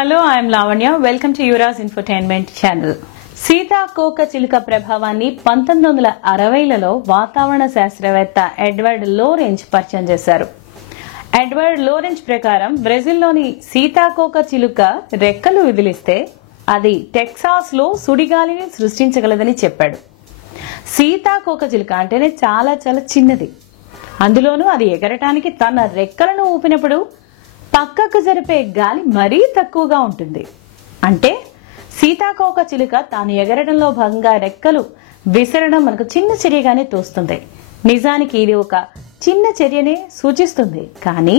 Hello, I am Lavanya. Welcome to Yura's Infotainment channel. సీతాకోక చిలుక ప్రభావాన్ని 1960లలో వాతావరణ శాస్త్రవేత్త ఎడ్వర్డ్ లోరెంజ్ పరిచయం చేశారు. ఎడ్వర్డ్ లోరెంజ్ ప్రకారం బ్రెజిల్లోని సీతాకోక చిలుక రెక్కలు విదిలిస్తే అది టెక్సాస్లో సుడిగాలిని సృష్టించగలదని చెప్పాడు. సీతాకోక చిలుక అంటేనే చాలా చాలా చిన్నది. అందులోనూ అది ఎగరటానికి తన రెక్కలను ఊపినప్పుడు పక్కకు జరిపే గాలి మరీ తక్కువగా ఉంటుంది. అంటే సీతాకోక చిలుక తాను ఎగరడంలో భాగంగా రెక్కలు విసరడం మనకు చిన్న చర్యగానే తోస్తుంది. నిజానికి ఇది ఒక చిన్న చర్యనే సూచిస్తుంది, కానీ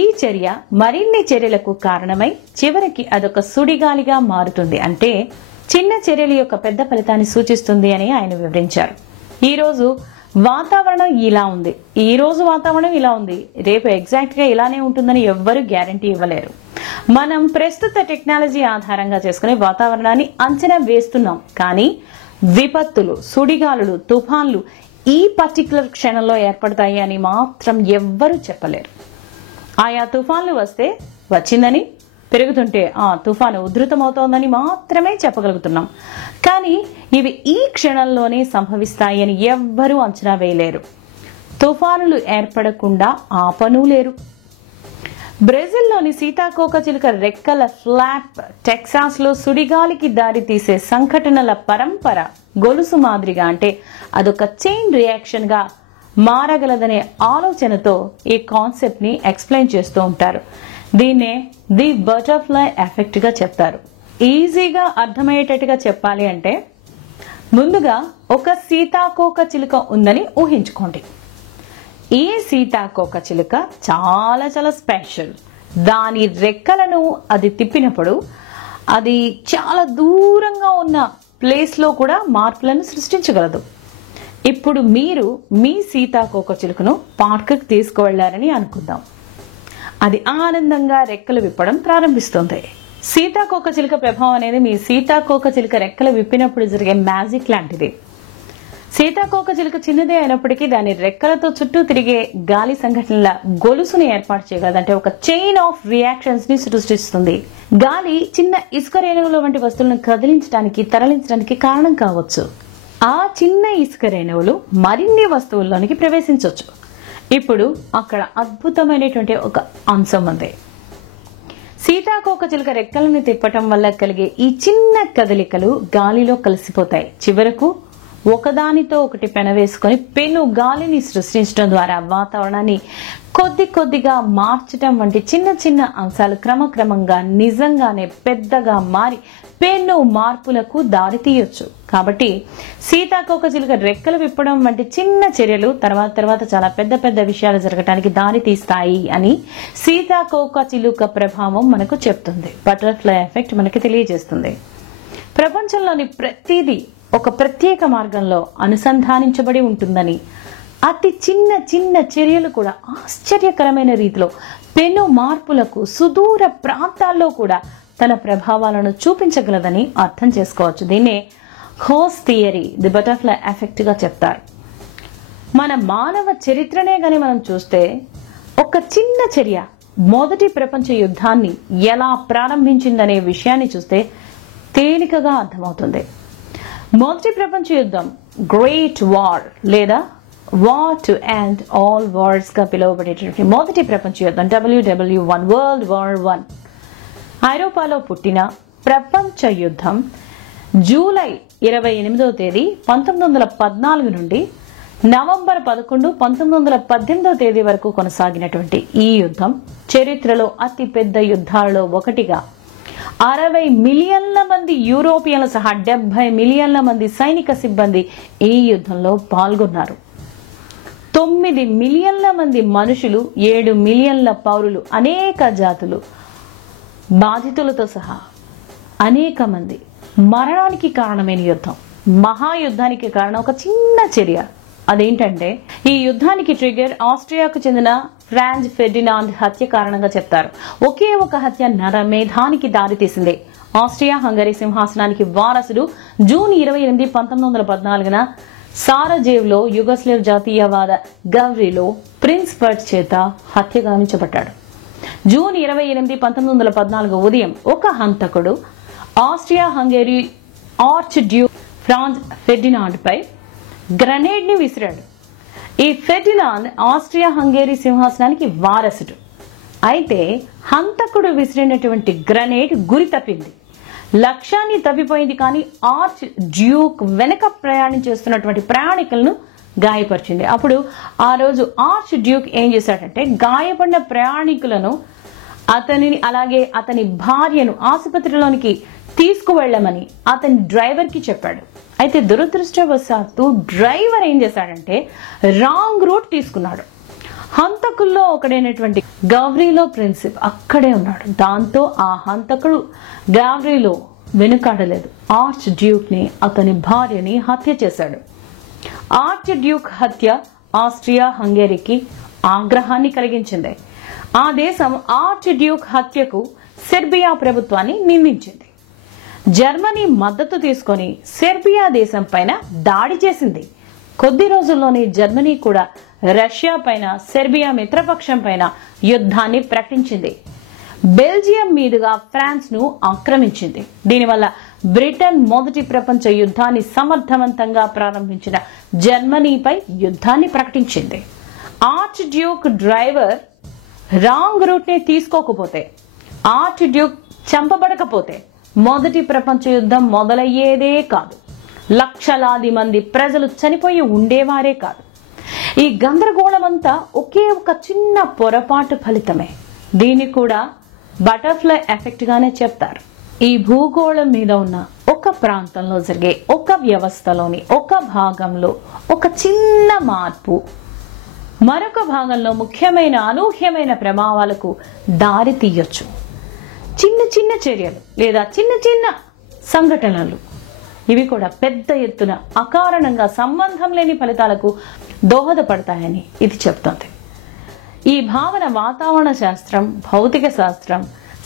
ఈ చర్య మరిన్ని చర్యలకు కారణమై చివరికి అదొక సుడిగాలిగా మారుతుంది. అంటే చిన్న చర్యల యొక్క పెద్ద ఫలితాన్ని సూచిస్తుంది అని ఆయన వివరించారు. ఈరోజు వాతావరణం ఇలా ఉంది, రేపు ఎగ్జాక్ట్ గా ఇలానే ఉంటుందని ఎవ్వరూ గ్యారంటీ ఇవ్వలేరు. మనం ప్రస్తుత టెక్నాలజీ ఆధారంగా చేసుకుని వాతావరణాన్ని అంచనా వేస్తున్నాం, కానీ విపత్తులు, సుడిగాలులు, తుఫాన్లు ఈ పర్టికులర్ క్షణంలో ఏర్పడతాయి అని మాత్రం ఎవ్వరూ చెప్పలేరు. ఆయా తుఫాన్లు వస్తే వచ్చిందని, పెరుగుతుంటే ఆ తుఫాను ఉధృతమవుతోందని మాత్రమే చెప్పగలుగుతున్నాం. కానీ ఇవి ఈ క్షణంలోనే సంభవిస్తాయి అని ఎవ్వరూ అంచనా వేయలేరు. తుఫానులు ఏర్పడకుండా ఆపనూ లేరు. బ్రెజిల్లోని సీతాకోక చిలుక రెక్కల ఫ్లాప్ టెక్సాస్ లో సుడిగాలికి దారి తీసే సంఘటనల పరంపర గొలుసు మాదిరిగా, అంటే అదొక చైన్ రియాక్షన్ గా మారగలదనే ఆలోచనతో ఈ కాన్సెప్ట్ ని ఎక్స్ప్లెయిన్ చేస్తూ ఉంటారు. దీన్నే ది బటర్ఫ్లై ఎఫెక్ట్ గా చెప్తారు. ఈజీగా అర్థమయ్యేటట్టుగా చెప్పాలి అంటే, ముందుగా ఒక సీతాకోక చిలుక ఉందని ఊహించుకోండి. ఈ సీతాకోక చిలుక చాలా చాలా స్పెషల్. దాని రెక్కలను అది తిప్పినప్పుడు అది చాలా దూరంగా ఉన్న ప్లేస్ లో కూడా మార్పులను సృష్టించగలదు. ఇప్పుడు మీరు మీ సీతాకోక చిలుకను పార్కుకు తీసుకువెళ్లారని అనుకుందాం. అది ఆనందంగా రెక్కలు విప్పడం ప్రారంభిస్తుంది. సీతాకోక చిలుక ప్రభావం అనేది మీ సీతాకోక చిలుక రెక్కలు విప్పినప్పుడు జరిగే మ్యాజిక్ లాంటిది. సీతాకోక చిలుక చిన్నదే అయినప్పటికీ దాని రెక్కలతో చుట్టూ తిరిగే గాలి సంఘటనల గొలుసుని ఏర్పాటు చేయగలదు. అంటే ఒక చైన్ ఆఫ్ రియాక్షన్స్ ని సృష్టిస్తుంది. గాలి చిన్న ఇసుక రేణువుల వంటి వస్తువులను కదిలించడానికి, తరలించడానికి కారణం కావచ్చు. ఆ చిన్న ఇసుక రేణువులు మరిన్ని వస్తువుల్లోనికి ప్రవేశించవచ్చు. ఇప్పుడు అక్కడ అద్భుతమైనటువంటి ఒక అంశం ఉంది. సీతాకోక చిలుక రెక్కలను తిప్పటం వల్ల కలిగే ఈ చిన్న కదలికలు గాలిలో కలిసిపోతాయి. చివరకు ఒకదానితో ఒకటి పెనవేసుకొని పెను గాలిని సృష్టించడం ద్వారా వాతావరణాన్ని కొద్ది కొద్దిగా మార్చడం వంటి చిన్న చిన్న అంశాలు క్రమక్రమంగా నిజంగానే పెద్దగా మారి పెను మార్పులకు దారి తీయొచ్చు. కాబట్టి సీతాకోక చిలుక రెక్కలు విప్పడం వంటి చిన్న చర్యలు తర్వాత చాలా పెద్ద పెద్ద విషయాలు జరగడానికి దారి తీస్తాయి అని సీతాకోక చిలుక ప్రభావం మనకు చెప్తుంది. బటర్ఫ్లై ఎఫెక్ట్ మనకి తెలియజేస్తుంది. ప్రపంచంలోని ప్రతిదీ ఒక ప్రత్యేక మార్గంలో అనుసంధానించబడి ఉంటుందని, అతి చిన్న చిన్న చర్యలు కూడా ఆశ్చర్యకరమైన రీతిలో పెను మార్పులకు సుదూర ప్రాంతాల్లో కూడా తన ప్రభావాలను చూపించగలదని అర్థం చేసుకోవచ్చు. దీన్నే chaos theory, the butterfly effect గా చెప్తారు. మన మానవ చరిత్రనే గాని మనం చూస్తే ఒక చిన్న చర్య మొదటి ప్రపంచ యుద్ధాన్ని ఎలా ప్రారంభించిందనే విషయాన్ని చూస్తే తేలికగా అర్థమవుతుంది. మొదటి ప్రపంచ యుద్ధం, గ్రేట్ వార్ లేదా war to end all wars గా పిలువబడేటటువంటి మొదటి ప్రపంచ యుద్ధం WW1, వరల్డ్ వార్ 1, ఐరోపాలో పుట్టిన ప్రపంచ యుద్ధం జూలై 28వ తేదీ 1914 నుండి నవంబర్ 11, 1918వ తేదీ వరకు కొనసాగినటువంటి ఈ యుద్ధం చరిత్రలో అతి పెద్ద యుద్ధాలలో ఒకటిగా 60 మిలియన్ల మంది యూరోపియన్లు సహా 70 మిలియన్ల మంది సైనిక సిబ్బంది ఈ యుద్ధంలో పాల్గొన్నారు. 9 మిలియన్ల మంది మనుషులు, 7 మిలియన్ల పౌరులు, అనేక జాతులు, బాధితులతో సహా అనేక మంది మరణానికి కారణమైన యుద్ధం. మహాయుద్ధానికి కారణం ఒక చిన్న చర్య. అదేంటంటే, ఈ యుద్ధానికి ట్రిగర్ ఆస్ట్రియాకు చెందిన ఫ్రాన్స్ ఫెర్డినాండ్ హత్య కారణంగా చెప్తారు. ఒకే ఒక హత్య నరమేధానికి దారితీసింది. ఆస్ట్రియా హంగరీ సింహాసనానికి వారసుడు జూన్ 28, 1914 సారజేవ్లో యుగోస్లేవ్ జాతీయవాద గవ్రిలో ప్రిన్స్ ఫర్డ్ చేత హత్య గావించబడ్డాడు. జూన్ 28, 1914 ఉదయం ఒక హంతకుడు Austria Hungary archduke Franz Ferdinand పై గ్రనేడ్ ని విసిరాడు. ఈ ఫెర్డినాండ్ ఆస్ట్రియా హంగేరీ సింహాసనానికి వారసుడు. అయితే హంతకుడు విసిరినటువంటి గ్రనేడ్ గురి తప్పింది, లక్ష్యాన్ని తప్పిపోయింది. కానీ ఆర్చ్ డ్యూక్ వెనక ప్రయాణం చేస్తున్నటువంటి ప్రయాణికులను గాయపరిచింది. అప్పుడు ఆ రోజు ఆర్చ్ డ్యూక్ ఏం చేశాడంటే గాయపడిన ప్రయాణికులను అతనిని అలాగే అతని భార్యను ఆసుపత్రిలోనికి తీసుకువెళ్లమని అతని డ్రైవర్ కి చెప్పాడు. అయితే దురదృష్టవశాత్తు డ్రైవర్ ఏం చేశాడంటే రాంగ్ రూట్ తీసుకున్నాడు. హంతకుల్లో ఒకడైనటువంటి గావ్రీలో ప్రిన్సిప్ అక్కడే ఉన్నాడు. దాంతో ఆ హంతకుడు గావ్రీలో వెనుకాడలేదు, ఆర్చ్ డ్యూక్ ని అతని భార్యని హత్య చేశాడు. ఆర్చ్ డ్యూక్ హత్య ఆస్ట్రియా హంగేరీకి ఆగ్రహాన్ని కలిగించింది. ఆ దేశం ఆర్చ్ డ్యూక్ హత్యకు సెర్బియా ప్రభుత్వాన్ని నిందించింది. జర్మనీ మద్దతు తీసుకొని సెర్బియా దేశం పైన దాడి చేసింది. కొద్ది రోజుల్లోనే జర్మనీ కూడా రష్యా పైన, సెర్బియా మిత్రపక్షం పైన యుద్ధాన్ని ప్రకటించింది. బెల్జియం మీదుగా ఫ్రాన్స్ ను ఆక్రమించింది. దీనివల్ల బ్రిటన్ మొదటి ప్రపంచ యుద్ధాన్ని సమర్థవంతంగా ప్రారంభించిన జర్మనీపై యుద్ధాన్ని ప్రకటించింది. Archduke driver wrong route ని తీసుకోకపోతే, ఆర్చ్ డ్యూక్ చంపబడకపోతే మొదటి ప్రపంచ యుద్ధం మొదలయ్యేదే కాదు. లక్షలాది మంది ప్రజలు చనిపోయి ఉండేవారే కాదు. ఈ గందరగోళమంతా ఒకే ఒక చిన్న పొరపాటు ఫలితమే. దీన్ని కూడా బటర్ఫ్లై ఎఫెక్ట్ గానే చెప్తారు. ఈ భూగోళం మీద ఉన్న ఒక ప్రాంతంలో జరిగే ఒక వ్యవస్థలోని ఒక భాగంలో ఒక చిన్న మార్పు మరొక భాగంలో ముఖ్యమైన అనూహ్యమైన ప్రభావాలకు దారి తీయొచ్చు. చిన్న చిన్న చర్యలు లేదా చిన్న చిన్న సంఘటనలు ఇవి కూడా పెద్ద ఎత్తున అకారణంగా సంబంధం లేని ఫలితాలకు దోహదపడతాయని ఇది చెప్తోంది. ఈ భావన వాతావరణ శాస్త్రం, భౌతిక శాస్త్రం,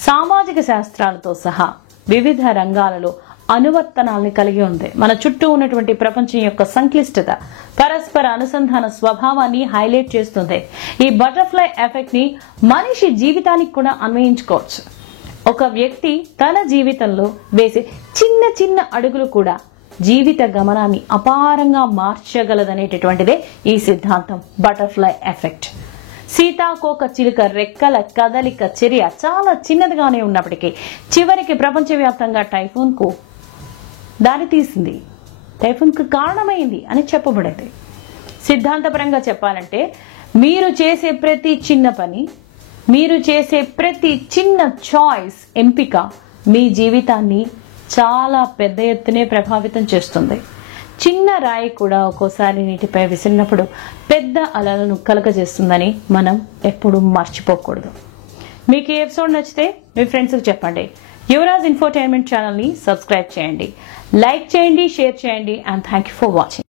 సామాజిక శాస్త్రాలతో సహా వివిధ రంగాలలో అనువర్తనాల్ని కలిగి ఉంది. మన చుట్టూ ఉన్నటువంటి ప్రపంచం యొక్క సంక్లిష్టత, పరస్పర అనుసంధాన స్వభావాన్ని హైలైట్ చేస్తుంది. ఈ బటర్ఫ్లై ఎఫెక్ట్ ని మనిషి జీవితానికి కూడా అన్వయించుకోవచ్చు. ఒక వ్యక్తి తన జీవితంలో వేసే చిన్న చిన్న అడుగులు కూడా జీవిత గమనాన్ని అపారంగా మార్చగలదనేటటువంటిదే ఈ సిద్ధాంతం బటర్ఫ్లై ఎఫెక్ట్. సీతాకోక చిలుక రెక్కల కదలిక చర్య చాలా చిన్నదిగానే ఉన్నప్పటికీ చివరికి ప్రపంచవ్యాప్తంగా టైఫూన్ కు దారితీసింది, టైఫూన్ కు కారణమైంది అని చెప్పబడింది. సిద్ధాంతపరంగా చెప్పాలంటే మీరు చేసే ప్రతి చిన్న పని, మీరు చేసే ప్రతి చిన్న చాయిస్, ఎంపిక మీ జీవితాన్ని చాలా పెద్ద ఎత్తునే ప్రభావితం చేస్తుంది. చిన్న రాయి కూడా ఒక్కోసారి నీటిపై విసిరినప్పుడు పెద్ద అలలను కలగజేస్తుందని మనం ఎప్పుడూ మర్చిపోకూడదు. మీకు ఈ ఎపిసోడ్ నచ్చితే మీ ఫ్రెండ్స్కి చెప్పండి. యువరాజ్ ఇన్ఫోటైన్మెంట్ ఛానల్ని సబ్స్క్రైబ్ చేయండి, లైక్ చేయండి, షేర్ చేయండి. And thank you for watching.